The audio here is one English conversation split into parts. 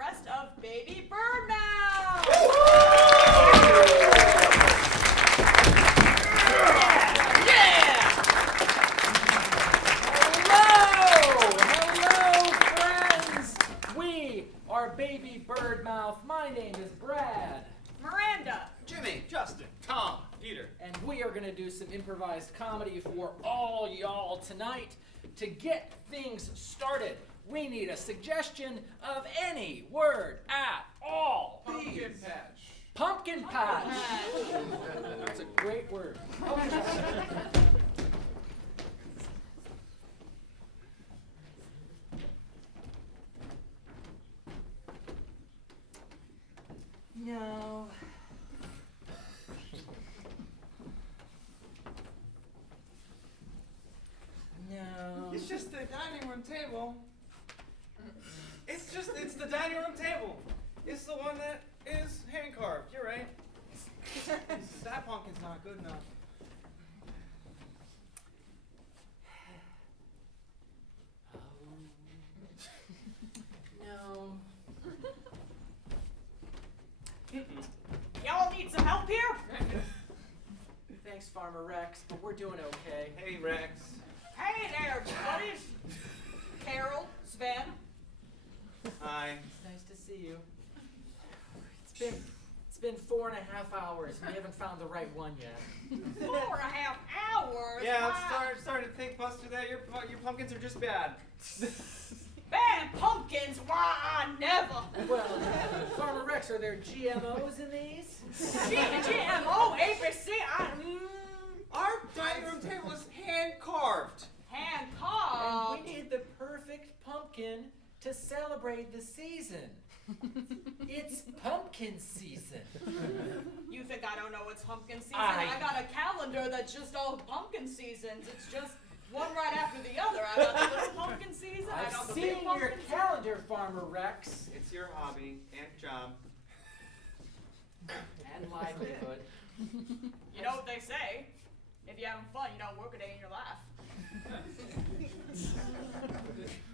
rest of Baby Birdmouth! Yeah! Hello, friends! We are Baby Birdmouth. My name is Brad. Miranda! Jimmy, Justin, Tom, Peter. And we are going to do some improvised comedy for all y'all tonight. To get things started, we need a suggestion of any word at all. Pumpkin patch. Pumpkin patch. That's a great word. No. No. It's just the dining room table. It's the dining room table. It's the one that is hand carved. You're right. That pumpkin's not good enough. No. Y'all need some help here? Thanks, Farmer Rex, but we're doing okay. Hey, Rex. Hey there, buddies! Carol, Sven. Hi. It's nice to see you. It's been 4.5 hours. We haven't found the right one yet. 4.5 hours? Yeah, Wow. I'm starting to think, Buster, that your pumpkins are just bad. Bad pumpkins? Why, never. Well, Farmer Rex, are there GMOs in these? GMO, ABC, Our dining room table is hand carved. hand And carved. we need the perfect pumpkin to celebrate the season. It's pumpkin season. You think I don't know it's pumpkin season? I- I got a calendar that's just all pumpkin seasons. It's just one right after the other. I got the little pumpkin season. I I've got the seen big pumpkin your season. calendar, Farmer Rex, It's your hobby and job. and livelihood. You know what they say? If you're having fun, you don't work a day in your life.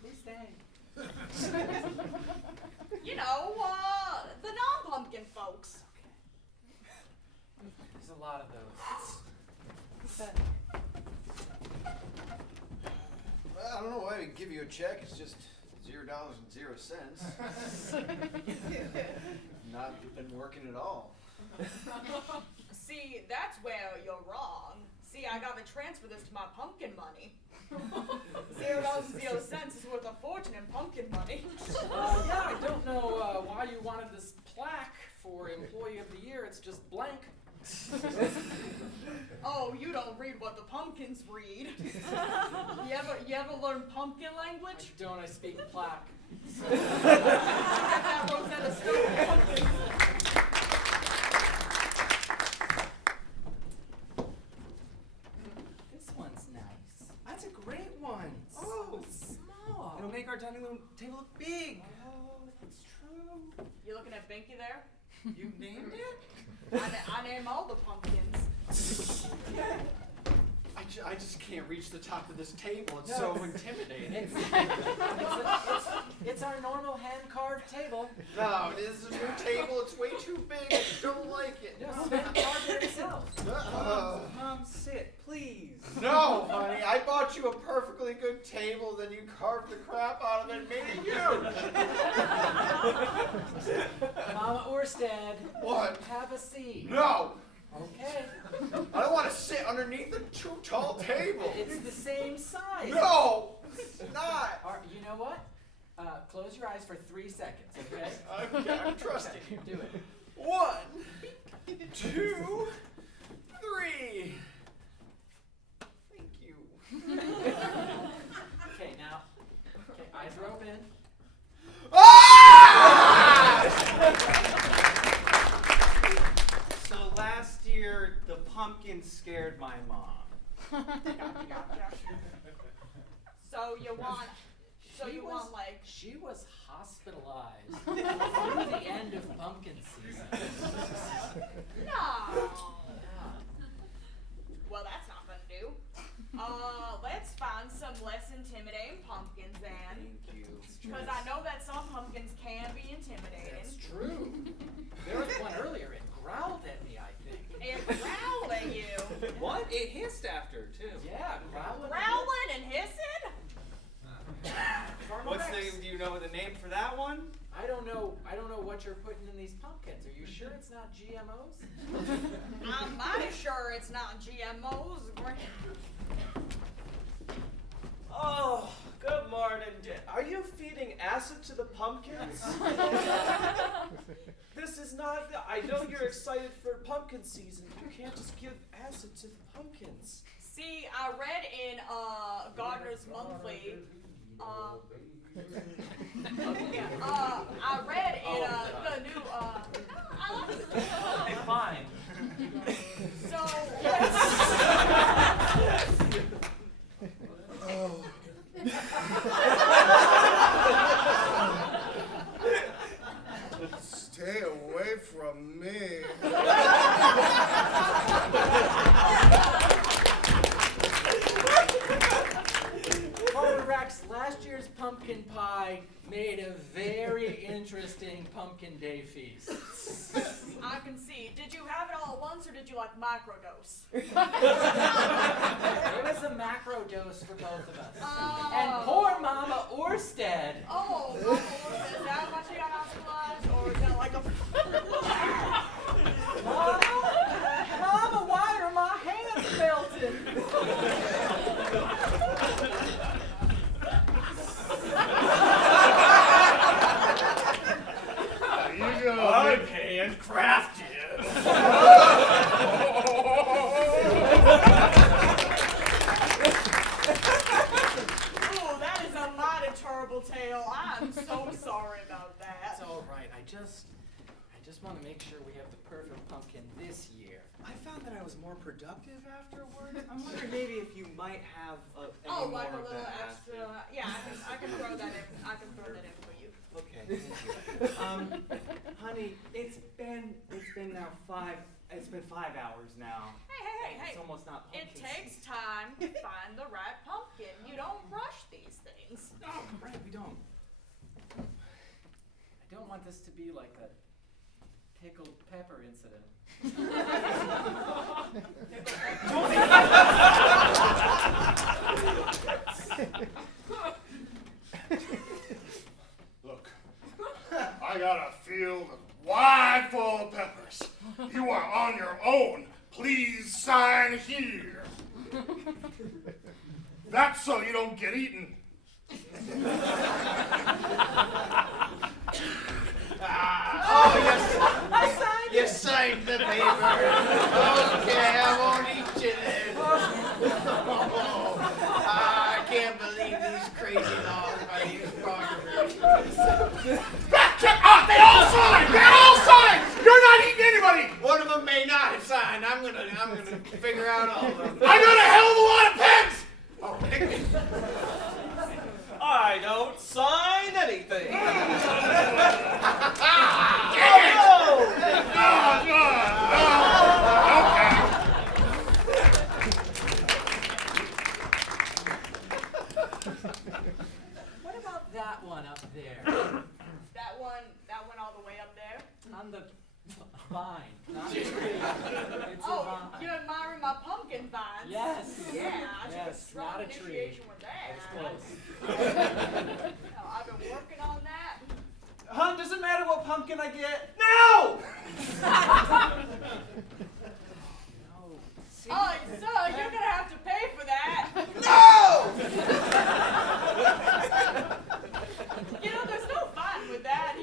Who's they? You know, the non-pumpkin folks. There's a lot of those. What's that? Well, I don't know why we give you a check. It's just $0.00. Not been working at all. See, that's where you're wrong. See, I gotta transfer this to my pumpkin money. $0.00 is worth a fortune in pumpkin money. Yeah, I don't know why you wanted this plaque for Employee of the Year. It's just blank. Oh, you don't read what the pumpkins read. You ever learn pumpkin language? Don't I speak plaque? That Rosetta Stone pumpkin. This one's nice. That's a great one. It's Oh, small. it'll make our dining room table look big. Oh, that's true. You looking at Binky there? You named it? I name all the pumpkins. I just can't reach the top of this table. It's so intimidating. It's our normal hand-carved table. No, this is a new table. It's way too big. I just don't like it. Just carved it itself. Mom, sit, please. No, honey. I bought you a perfectly good table, then you carved the crap out of it and made it huge. Mama Orsted. What? Have a seat. No. Okay. I don't want to sit underneath a too tall table. It's the same size. No, it's not. You know what? Close your eyes for 3 seconds, okay? Okay, I'm trusting you. Do it. 1, 2, 3. Thank you. Okay, now. Okay, eyes are open. Ah! So last year, the pumpkin scared my mom. Gotcha. So you want like She was hospitalized through the end of pumpkin season. no. Well, that's not gonna do. Let's find some less intimidating pumpkins then. Thank you. Because I know that some pumpkins can be intimidating. name for that one? I don't know what you're putting in these pumpkins. Are you sure it's not GMOs? I'm mighty sure it's not GMOs. Oh, good morning. Are you feeding acid to the pumpkins? This is not. I know you're excited for pumpkin season. You can't just give acid to the pumpkins. See, I read in Gardener's Monthly. I read in the new. I like it. Hey, fine. So. Stay away from me. Rex, last year's pumpkin pie made a very interesting pumpkin day feast. I can see. Did you have it all at once, or did you like microdose? It was a macro dose for both of us. And poor Mama Orsted. Oh, Mama Orsted, is that why she got hospitalized, or is that like a? Mama, why are my hands melting? I'm handcrafted. Oh, that is a mighty terrible tale. I'm so sorry about that. That's all right. I just want to make sure we have the perfect pumpkin this year. I found that I was more productive afterward. I'm wondering maybe if you might have any Oh, more like a of little that extra. acid. Yeah, I can throw that in. I can throw that in for you. Okay, thank you. Honey, it's been now 5 hours now. Hey. It's almost not pumpkin It takes season. time to find the right pumpkin. You don't rush these things. Oh, right, we don't. I don't want this to be like a pickled pepper incident. Look, I got a field wide full of peppers. You are on your own. Please sign here. That's so you don't get eaten. Oh, yes. You signed the paper. Okay, I won't eat you then. Oh, I can't believe these crazy laws by these farmers. They all signed! They all signed! You're not eating anybody! One of them may not have signed. I'm gonna figure out all of them. I got a hell of a lot of pens! I don't sign anything. What about that one up there? That one all the way up there. On the vine, not a tree. It's a Oh, vine. you're admiring my pumpkin vines. Yes. Yeah, I took a Yes, strong not a tree. initiation with that. That was No, I've been working on that. Hun, does it matter what pumpkin I get? No! No. See? Oh, so you're gonna have to pay for that. No! You know, there's no fun with that.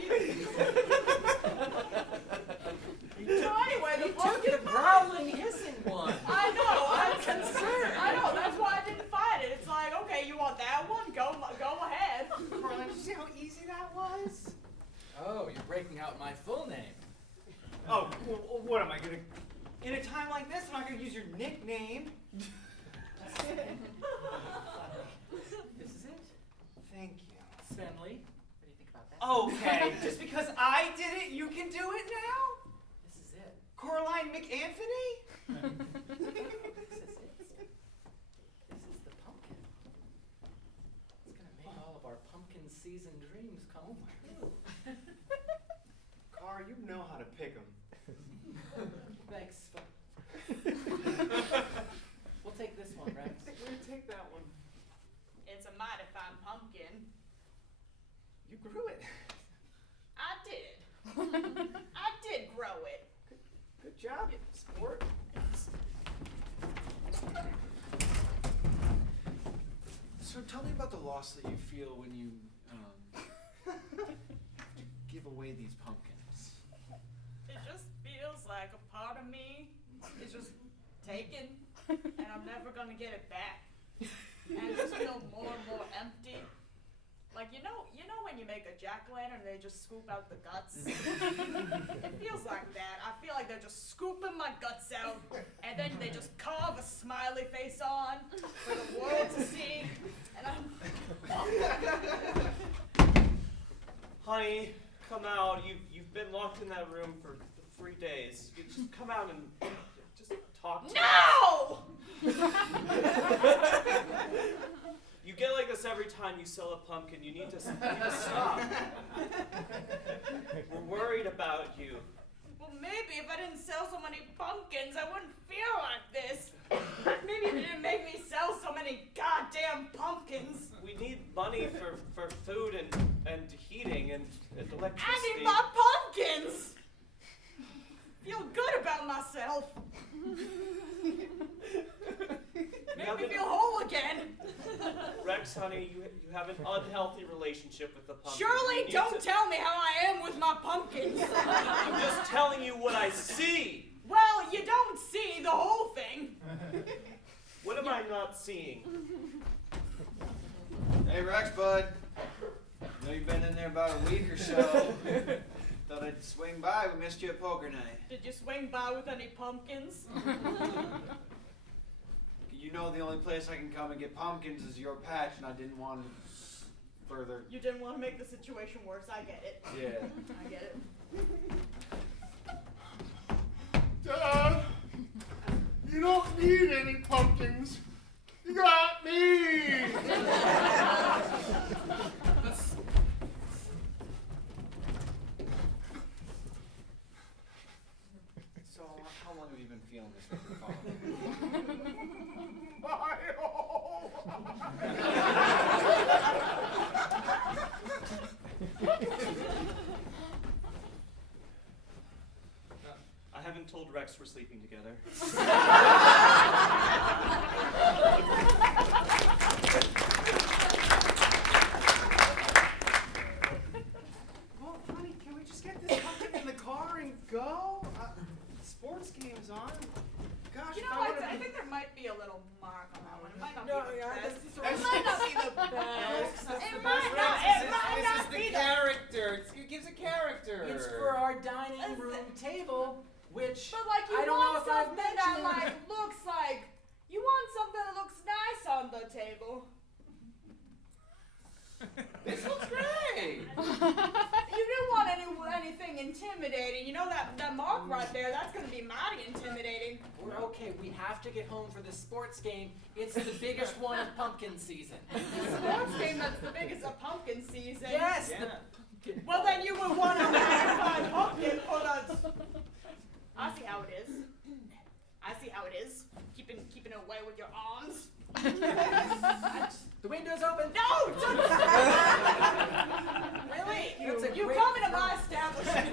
So anyway, the You took pumpkin the growling, hissing one. I know. I'm concerned. I know. That's why I didn't fight it. It's like, okay, you want that one? Go ahead. Carlin, did you see how easy that was? Oh, you're breaking out my full name. Oh, well, what am I gonna... In a time like this, I'm not gonna use your nickname. This is it. Thank you. Svenley, what do you think about that? Okay, just because I did it, you can do it now? This is it. Coraline McAnthony? This is it. This is the pumpkin. It's gonna make all of our pumpkin season dreams come true. Car, you know how to pick them. Thanks. We'll take this one, Rex. We're gonna take that one. It's a mighty fine pumpkin. You grew loss that you feel when you give away these pumpkins? It just feels like a part of me is just taken, and I'm never gonna get it back. And I just feel more and more empty. Like, you know when you make a jack-o'-lantern and they just scoop out the guts? It feels like that. I feel like they're just scooping my guts out, and then they just carve a smiley face on for the world to see, and Honey, come out. You've been locked in that room for 3 days. You just come out and just talk to me. No! You get like this every time you sell a pumpkin. You need to stop. We're worried about you. Well, maybe if I didn't sell so many pumpkins, I wouldn't feel like this. Maybe if you didn't make me sell so many goddamn pumpkins. We need money for food and heating and electricity. I need my pumpkins! Feel good about myself. Make me feel whole again. Rex, honey, you have an unhealthy relationship with the pumpkins. Surely don't tell me how I am with my pumpkins. I'm just telling you what I see. Well, you don't see the whole thing. What am I not seeing? Hey, Rex, bud. I know you've been in there about a week or so. Thought I'd swing by. We missed you at poker night. Did you swing by with any pumpkins? You know the only place I can come and get pumpkins is your patch, and I didn't want to further. You didn't want to make the situation worse. I get it. Yeah. I get it. Dad, you don't need any pumpkins. You got me. So, how long have you been feeling this with your father? I haven't told Rex we're sleeping together. Well, honey, can we just get this pumpkin in the car and go? Sports game's on. Gosh, You if know, I I would've- think there might be a little mark on that one. It might not No, be the yeah, best. this is It might not be the best. It might not the be the character. It gives a character. It's for our dining room table, which But like you I don't know want if I've something that mentioned. like looks like you want something that looks nice on the table. This looks great. You didn't want anything intimidating. You know that mark right there, that's gonna be mighty intimidating. We're okay. We have to get home for the sports game. It's the biggest one of pumpkin season. Sports game that's the biggest of pumpkin season. Yes. Yeah. The pumpkin. Well then you would want a magnified pumpkin for the I see how it is. I see how it is. Keeping it away with your arms. The window's open. No! Don't Really? That's a You great come into my establishment.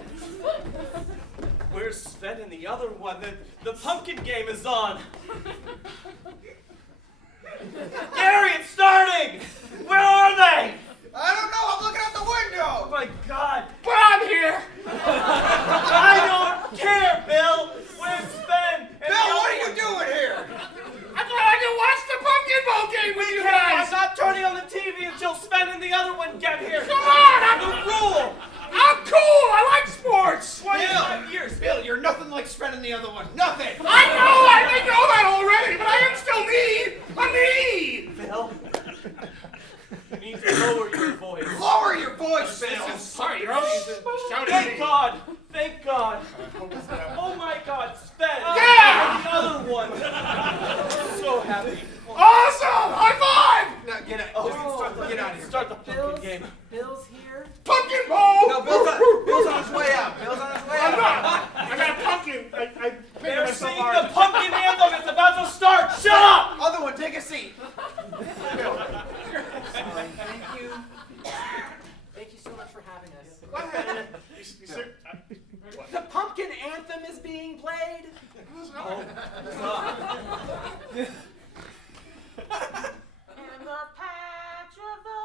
Where's Sven and the other one? The pumpkin game is on. Gary, it's starting! Where are they? I don't know. I'm looking out the window. Oh my God! But I'm here. I don't care, Bill. Where's Sven? And Bill, what are you doing here? I thought I could watch the pumpkin bowl game with you guys. I'm not turning on the TV until Sven and the other one get here. Come on, The rule. I'm cool. I like sports. 25 years. Bill, you're nothing like Sven and the other one. Nothing. I know that already, but I am still me. I'm me. Bill, you need to lower your voice. Lower your voice, Bill. Sorry, you're always shouting at Thank me. God! Thank God! What was that? Oh my God, Sven! Yeah! And the other one! So happy. Awesome! High five! Now, get out. Oh, Get out of here. Start the pumpkin game. Bill's here. Pumpkin bowl! No, Bill's on his way out. Bill's on his way I'm out. not. I got a pumpkin. I picked They're myself singing hard. the pumpkin anthem. It's about to start. Shut up! Other one, take a seat. Thank you. Thank you so much for having us. You sick? What? The pumpkin anthem is being played. Oh, God. And the patch of the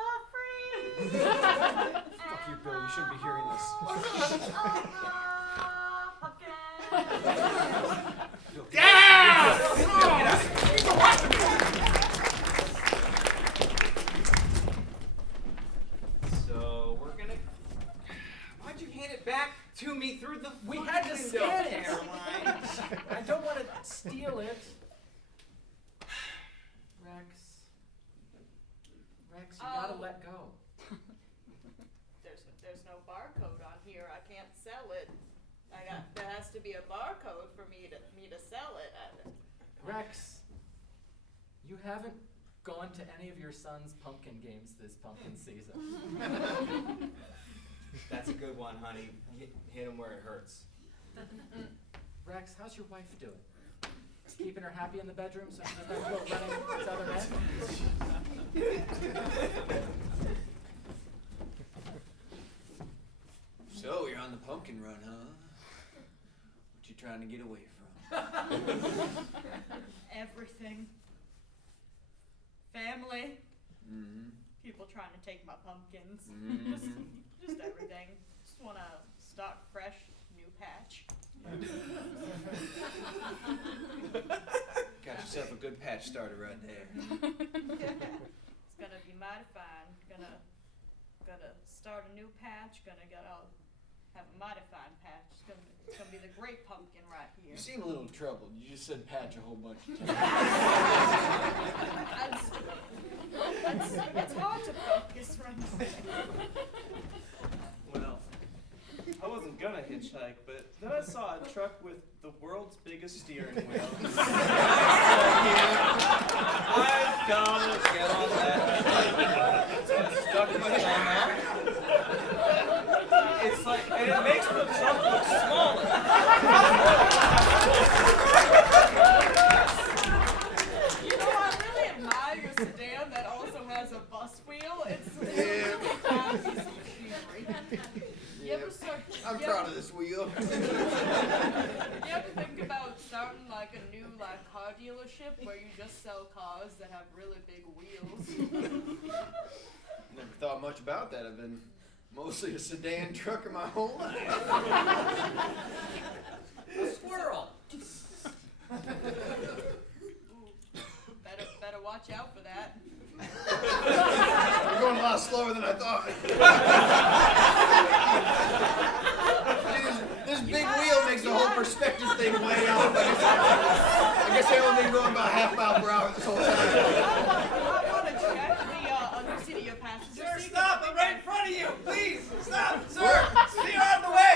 Fuck you, Bill. You shouldn't be hearing this. Yeah! So we're gonna. Why'd you hand it back to me through the? We had to window, scan it. Caroline? I don't want to steal it. Rex, you gotta let go. There's no barcode on here. I can't sell it. There has to be a barcode for me to sell it. Rex, you haven't gone to any of your son's pumpkin games this pumpkin season. That's a good one, honey. Hit him where it hurts. Rex, how's your wife doing? Keeping her happy in the bedroom so she doesn't have to go running to other men? So you're on the pumpkin run, huh? What you trying to get away from? Everything. Family. Mm-hmm. People trying to take my pumpkins. Mm-hmm. Just everything. Just want to start fresh, new patch. Got yourself a good patch starter right there. It's gonna be mighty fine. Gonna start a new patch. Gonna have a mighty fine patch. It's gonna be the great pumpkin right here. You seem a little troubled. You just said patch a whole bunch of times. It's hard to focus right now. Well, I wasn't gonna hitchhike, but then I saw a truck with the world's biggest steering wheel. I've gotta get on that. Stuck in my thumb out. It's like, and it makes the truck look smaller. You know, I really admire your sedan that also has a bus wheel. It's a really fun piece of machinery. You ever start? I'm proud of this wheel. You ever think about starting like a new car dealership where you just sell cars that have really big wheels? Never thought much about that. I've been mostly a sedan trucker my whole life. A squirrel. Better watch out for that. You're going a lot slower than I thought. This big wheel makes the whole perspective thing way off. I guess I only been going about half mile per hour this whole time. I want to check the underseat passenger Sir, seat. stop! I'm right in front of you! Please! Stop! Sir! Stay out of the way!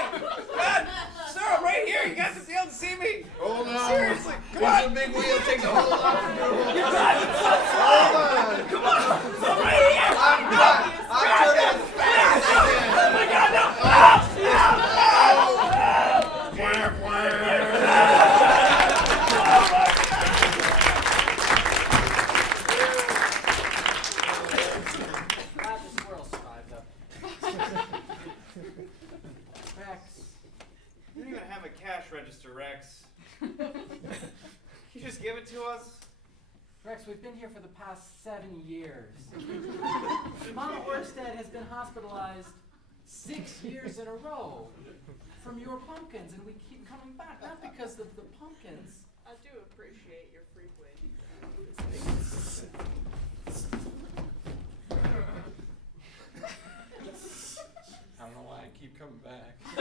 God! Sir, I'm right here! You guys have to be able to see me! Hold on. Seriously! Come This on! big wheel takes a whole lot to do. You're driving so slow! Hold on. Come on! I'm right here! I'm turning as fast as I can. Oh my God, no! Stop! Wah, wah. Glad the squirrel survived up. Rex, You don't even have a cash register, Rex. You just give it to us? Rex, we've been here for the past 7 years. Mama Orsted has been hospitalized 6 years in a row from your pumpkins, and we keep coming back, not because of the pumpkins. I do appreciate your frequent. I don't know why I keep coming back. I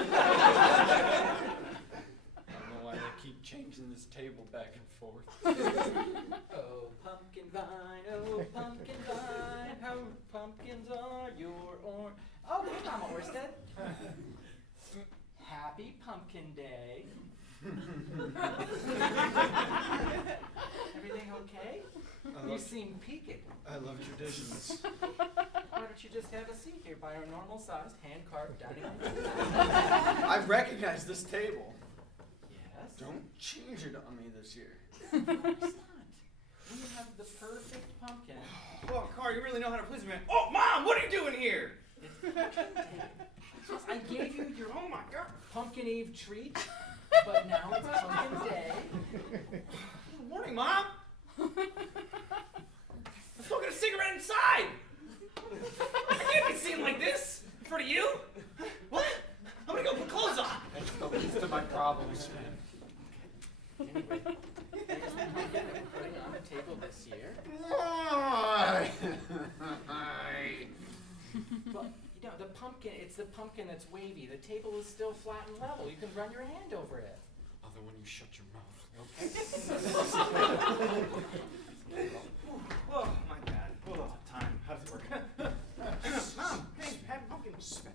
don't know why they keep changing this table back and forth. Oh, pumpkin vine, how pumpkins are your own. Oh, hey, Mama Orsted. Happy Pumpkin Day. Everything okay? You seem peaked. I love traditions. Why don't you just have a seat here by our normal-sized, hand-carved dining room? I recognize this table. Yes? Don't change it on me this year. Of course not. We have the perfect pumpkin. Oh, Carl, you really know how to please me, man. Oh, Mom, what are you doing here? It's Pumpkin Day. Yes, I gave you your Oh my God. Pumpkin Eve treat, but now it's Pumpkin Day. Good morning, Mom. I'm smoking a cigarette inside. I can't be seen like this. front of you? What? I'm gonna go put clothes on. That's the least of my problems, Sven. Anyway, here's the pumpkin that we're putting on the table this year. Why? But, you know, the pumpkin, it's the pumpkin that's wavy. The table is still flat and level. You can run your hand over it. Other one, you shut your mouth. Oh, my bad. Oh, time. How does it work? Mom, hey, have pumpkin. Sven.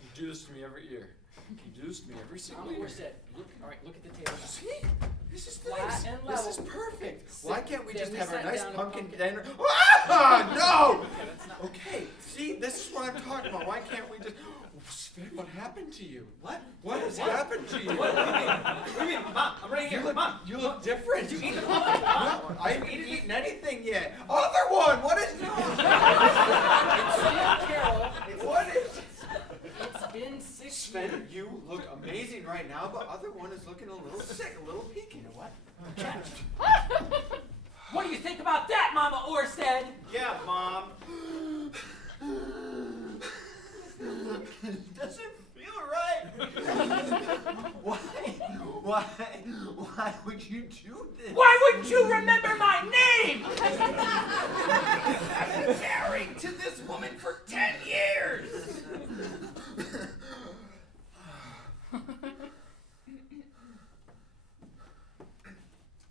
You do this to me every year. You do this to me every single Mama, year. we're set. Look, all right, look at the table. See? This is Flat nice. and This level. is perfect. Sit- Why can't we then just we have a sat nice down a pumpkin pumpkin. dinner? Ah, no! Okay, that's not. Okay, see, this is what I'm talking about. Why can't we just... Oh, Sven, what happened to you? What? What has happened to you? What do you mean? What do you mean? Mom, I'm right here. Mom. You look different. Did you eat the pumpkin? No, I haven't eaten anything yet. Other one, what is It's still Carol. What is... It's been 6 years. Sven, you look amazing right now, but other one is looking a little sick, a little peaky. You know what? What do you think about that, Mama Orsted? Yeah, Mom. Doesn't feel right. Why would you do this? Why wouldn't you remember my name? I've been married to this woman for 10 years.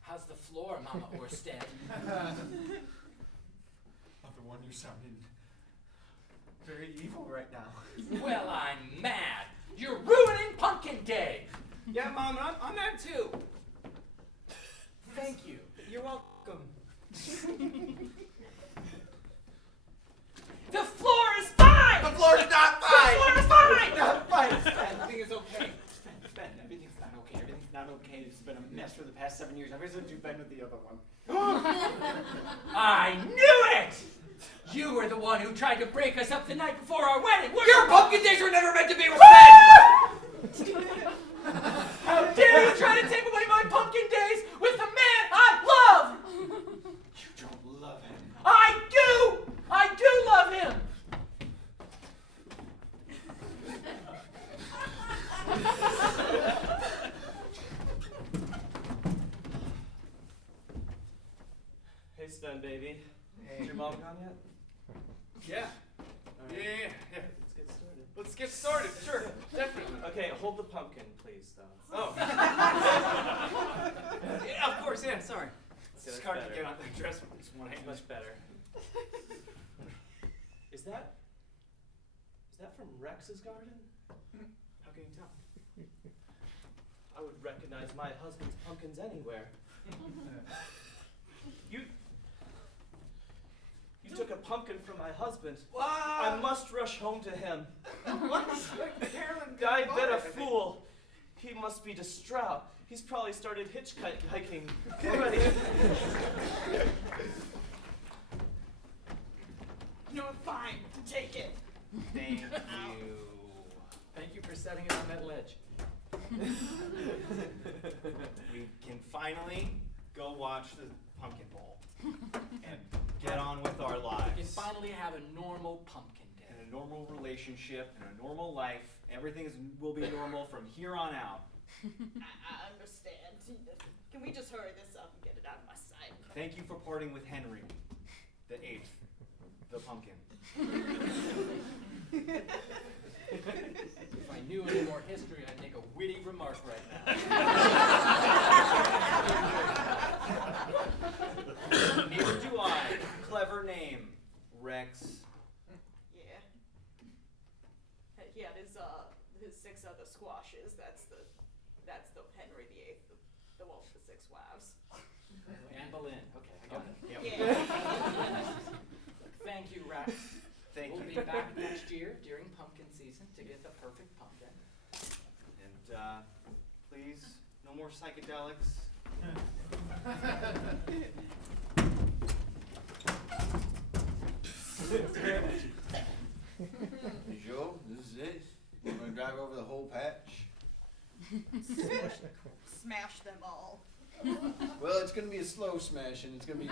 How's the floor, Mama Orsted? Other one, you're sounding very evil right now. Well, I'm mad. You're ruining Pumpkin Day. Yeah, Mom, I'm mad too. Thank you. You're welcome. The floor is fine. The floor is not The fine! floor is fine. Not fine! Everything is okay. Sven, everything's not okay. Everything's not okay. This has been a mess for the past 7 years. Ever since you've been with the other one. I knew it. You were the one who tried to break us up the night before our wedding. Your pumpkin days were never meant to be with Sven! How dare you try to take away my pumpkin days with the man I love? You don't love him. I do. I do love him. Hey, Sven, baby. Is your mom gone yet? Yeah. All right. Yeah. Let's get started. Let's get started. Sure. Definitely. Okay, hold the pumpkin, please, though. Oh. Yeah, of course, yeah, sorry. Okay, This that's car can better. get on the dress with this one. That's much better. Is that from Rex's garden? How can you tell? I would recognize my husband's pumpkins anywhere. You took a pumpkin from my husband. I must rush home to him. What? Carolyn, I've been a fool. He must be distraught. He's probably started hitchhiking already. No, fine. Take it. Thank you. Thank you for setting it on that ledge. We can finally go watch the Pumpkin Bowl and get on with our lives. We can finally have a normal pumpkin day. And a normal relationship and a normal life. Everything will be normal from here on out. I understand. Can we just hurry this up and get it out of my sight? Thank you for parting with Henry, the 8th, the pumpkin. If I knew any more history, I'd make a witty remark right now. Neither do I. Clever name, Rex. Yeah. He had his 6 other squashes. That's the Henry VIII, the one with the 6 wives. Anne Boleyn. Okay, I got it. Yeah. Thank you, Rex. Thank We'll you. be back next year during pumpkin season to get the perfect pumpkin. And please, no more psychedelics. You sure? This is it? We're gonna drive over the whole patch? Smash them all. Well, it's gonna be a slow smash, and it's gonna be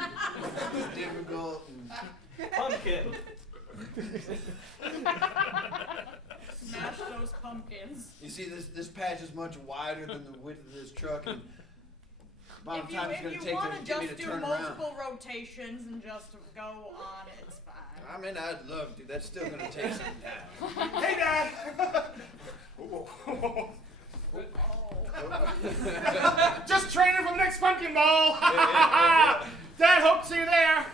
difficult. And Pumpkin, Smash those pumpkins. You see, this patch is much wider than the width of this truck, and the amount of time it's going to If take you want to to get me just to do turn around. multiple rotations and just go on it, it's fine. I mean, I'd love to. That's still going to take some time. Hey, Dad! Just training for the next pumpkin ball! Dad, hope to see you there!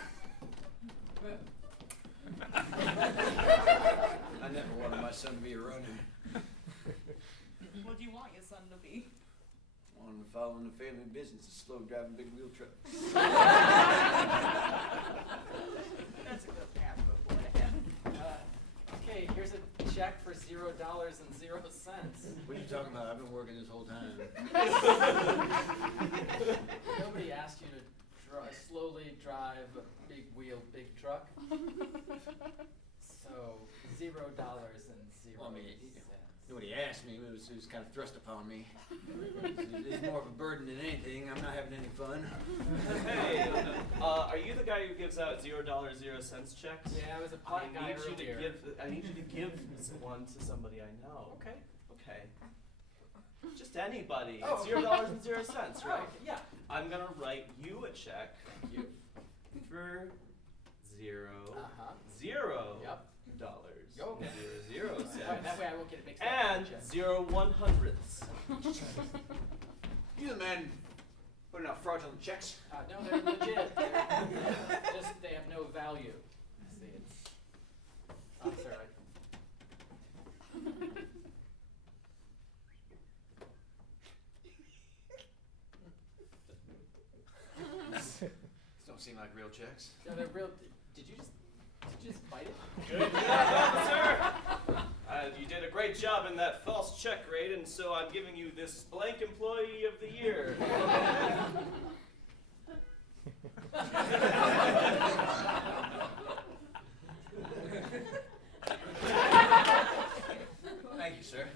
I never wanted my son to be a runner. What do you want your son to be? I wanted to follow in the family business of slow driving big wheel trucks. That's a good path for a boy to have. Okay, here's a check for $0.00. What are you talking about? I've been working this whole time. Nobody asked you to slowly drive a big wheel, big truck. So $0.00. Well, I mean, nobody asked me. It was kind of thrust upon me. It's more of a burden than anything. I'm not having any fun. Hey, are you the guy who gives out $0.00 checks? Yeah, I was a pot guy earlier. I need you to give one to somebody I know. Okay. Okay. Just anybody. Oh. It's $0.00, right? Yeah. I'm gonna write you a check Thank you. for $0. Yep. Dollars. Okay. 0 Right, cents. that way I won't get it mixed up. And with the check. 0.00. You the man putting out fraudulent checks? No, they're legit. They have no value. See, it's. I'm sorry. These don't seem like real checks. No, they're real. Did you just bite it? Good job, officer! You did a great job in that false check raid, and so I'm giving you this blank employee of the year. Thank you, sir.